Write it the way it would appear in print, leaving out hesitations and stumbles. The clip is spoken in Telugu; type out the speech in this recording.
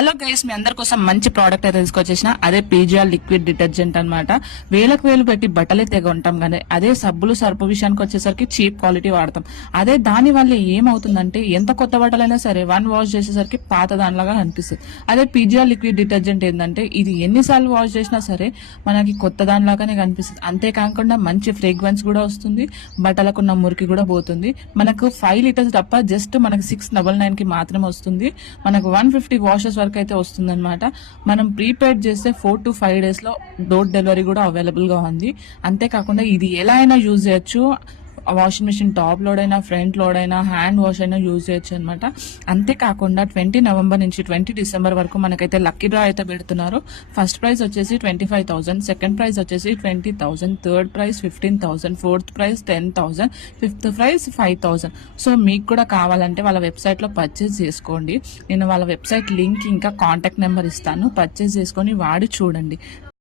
హలో గైస్, మీ అందరి కోసం మంచి ప్రోడక్ట్ అయితే తీసుకొచ్చేసిన. అదే పీజిఆర్ లిక్విడ్ డిటర్జెంట్ అన్నమాట. వేలకు వేలు పెట్టి బట్టలు తెగ ఉంటాం కానీ అదే సబ్బులు సర్పు విషయానికి వచ్చేసరికి చీప్ క్వాలిటీ వాడతాం. అదే దాని వల్ల ఏమవుతుందంటే ఎంత కొత్త బట్టలైనా సరే వన్ వాష్ చేసేసరికి పాత దానిలాగా అనిపిస్తుంది. అదే పీజిఆర్ లిక్విడ్ డిటర్జెంట్ ఏంటంటే ఇది ఎన్నిసార్లు వాష్ చేసినా సరే మనకి కొత్త దానిలాగానే కనిపిస్తుంది. అంతేకాకుండా మంచి ఫ్రేగ్రెన్స్ కూడా వస్తుంది, బట్టలకున్న మురికి కూడా పోతుంది. మనకు 5 లీటర్స్ తప్ప జస్ట్ మనకు 699 కి మాత్రమే వస్తుంది. మనకు 150 వాషెస్ వరకు అయితే వస్తుంది అనమాట. మనం ప్రీపెయిడ్ చేస్తే 4 to 5 days లో డోర్ డెలివరీ కూడా అవైలబుల్ గా ఉంది. అంతేకాకుండా ఇది ఎలా అయినా యూజ్ చేయొచ్చు. వాషింగ్ మిషన్ టాప్ లోడ్ అయినా, ఫ్రంట్ లోడ్ అయినా, హ్యాండ్ వాష్ అయినా యూజ్ చేయొచ్చు అనమాట. అంతేకాకుండా 20 నవంబర్ నుంచి 20 డిసెంబర్ వరకు మనకైతే లక్కీ డ్రా అయితే పెడుతున్నారు. ఫస్ట్ ప్రైజ్ వచ్చేసి 25,000, సెకండ్ ప్రైజ్ వచ్చేసి 20,000, third prize 15,000, fourth prize 10,000, fifth prize 5,000. So మీకు కూడా కావాలంటే వాళ్ళ వెబ్సైట్ లో పర్చేస్ చేసుకోండి. నేను వాళ్ళ వెబ్సైట్ లింక్ ఇంకా కాంటాక్ట్ నెంబర్ ఇస్తాను. పర్చేస్ చేసుకొని వాడి చూడండి.